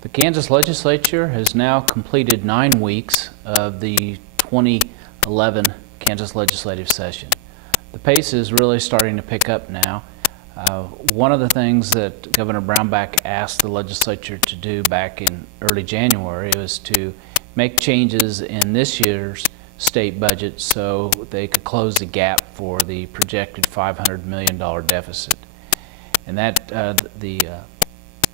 The Kansas legislature has now completed 9 weeks of the 2011 Kansas legislative session. The pace is really starting to pick up now. One of the things that Governor Brownback asked the legislature to do back in early January was to make changes in this year's state budget so they could close the gap for the projected $500 million deficit. And that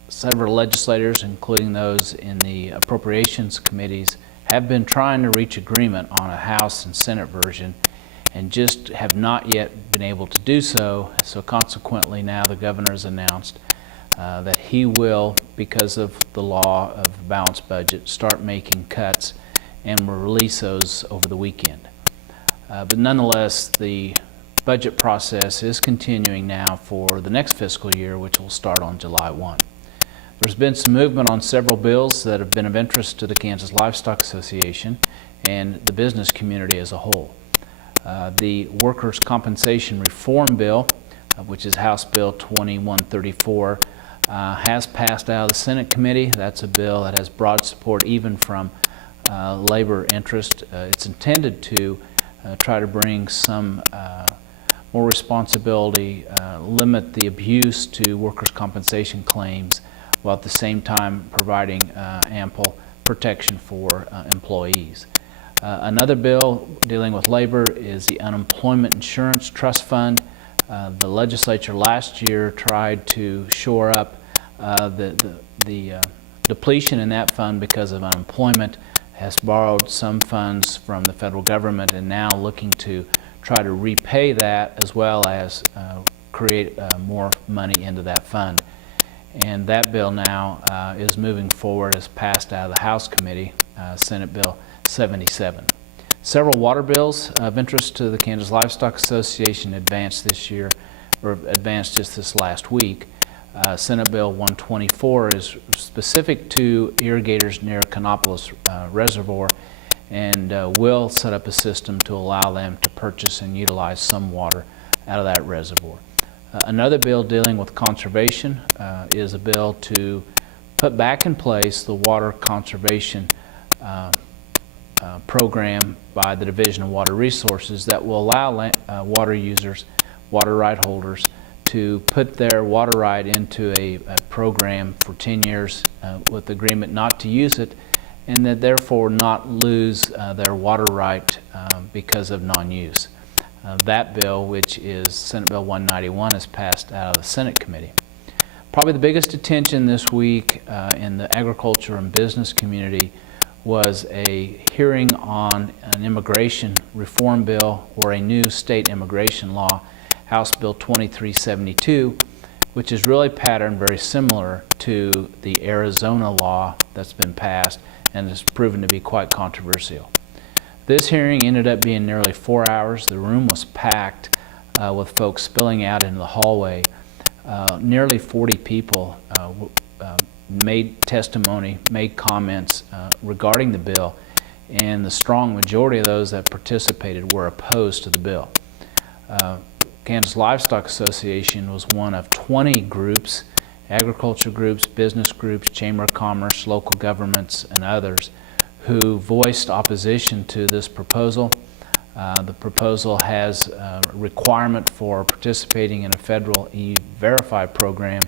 several legislators, including those in the appropriations committees, have been trying to reach agreement on a House and Senate version and just have not yet been able to do so. So consequently now the governor has announced that he will, because of the law of the balanced budget, start making cuts and will release those over the weekend. But nonetheless, the budget process is continuing now for the next fiscal year, which will start on July 1. There's been some movement on several bills that have been of interest to the Kansas Livestock Association and the business community as a whole. The Workers' Compensation Reform Bill, which is House Bill 2134, has passed out of the Senate committee. That's a bill that has broad support even from labor interest. It's intended to try to bring some more responsibility, limit the abuse to workers' compensation claims, while at the same time providing ample protection for employees. Another bill dealing with labor is the Unemployment Insurance Trust Fund. The legislature last year tried to shore up the depletion in that fund because of unemployment, has borrowed some funds from the federal government and now looking to try to repay that as well as create more money into that fund. And that bill now is moving forward as passed out of the House committee, Senate Bill 77. Several water bills of interest to the Kansas Livestock Association advanced this year, or advanced just this last week. Senate Bill 124 is specific to irrigators near Canopolis Reservoir and will set up a system to allow them to purchase and utilize some water out of that reservoir. Another bill dealing with conservation is a bill to put back in place the water conservation program by the Division of Water Resources that will allow water users, water right holders, to put their water right into a program for 10 years with the agreement not to use it, and that therefore not lose their water right because of non-use. That bill, which is Senate Bill 191, is passed out of the Senate committee. Probably the biggest attention this week in the agriculture and business community was a hearing on an immigration reform bill or a new state immigration law, House Bill 2372, which is really patterned very similar to the Arizona law that's been passed and has proven to be quite controversial. This hearing ended up being nearly 4 hours. The room was packed with folks spilling out into the hallway. Nearly 40 people made testimony, made comments regarding the bill, and the strong majority of those that participated were opposed to the bill. Kansas Livestock Association was one of 20 groups, agriculture groups, business groups, Chamber of Commerce, local governments, and others, who voiced opposition to this proposal. The proposal has a requirement for participating in a federal E-Verify program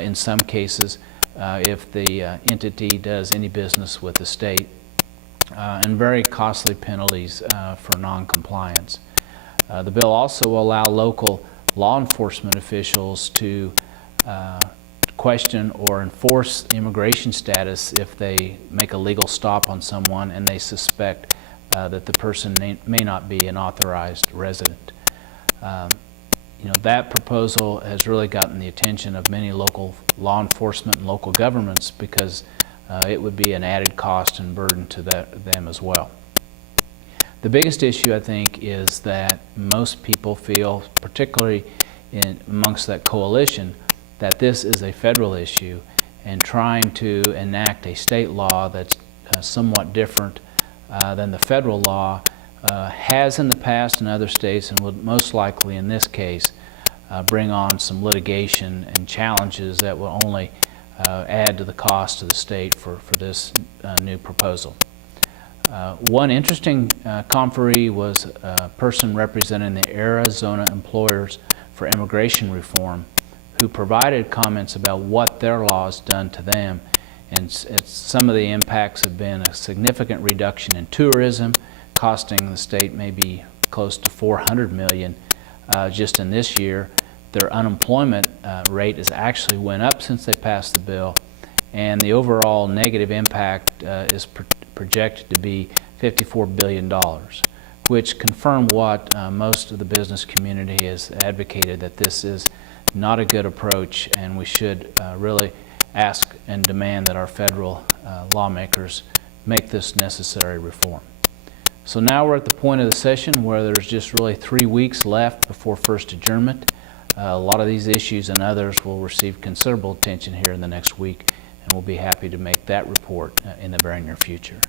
in some cases if the entity does any business with the state, and very costly penalties for non-compliance. The bill also will allow local law enforcement officials to question or enforce immigration status if they make a legal stop on someone and they suspect that the person may not be an authorized resident. That proposal has really gotten the attention of many local law enforcement and local governments because it would be an added cost and burden to them as well. The biggest issue, I think, is that most people feel, particularly amongst that coalition, that this is a federal issue, and trying to enact a state law that's somewhat different than the federal law has in the past in other states, and would most likely in this case bring on some litigation and challenges that will only add to the cost to the state for this new proposal. One interesting conferee was a person representing the Arizona Employers for Immigration Reform, who provided comments about what their law has done to them. And some of the impacts have been a significant reduction in tourism, costing the state maybe close to $400 million just in this year. Their unemployment rate has actually went up since they passed the bill, and the overall negative impact is projected to be $54 billion, which confirmed what most of the business community has advocated, that this is not a good approach, and we should really ask and demand that our federal lawmakers make this necessary reform. So now we're at the point of the session where there's just really 3 weeks left before first adjournment. A lot of these issues and others will receive considerable attention here in the next week, and we'll be happy to make that report in the very near future.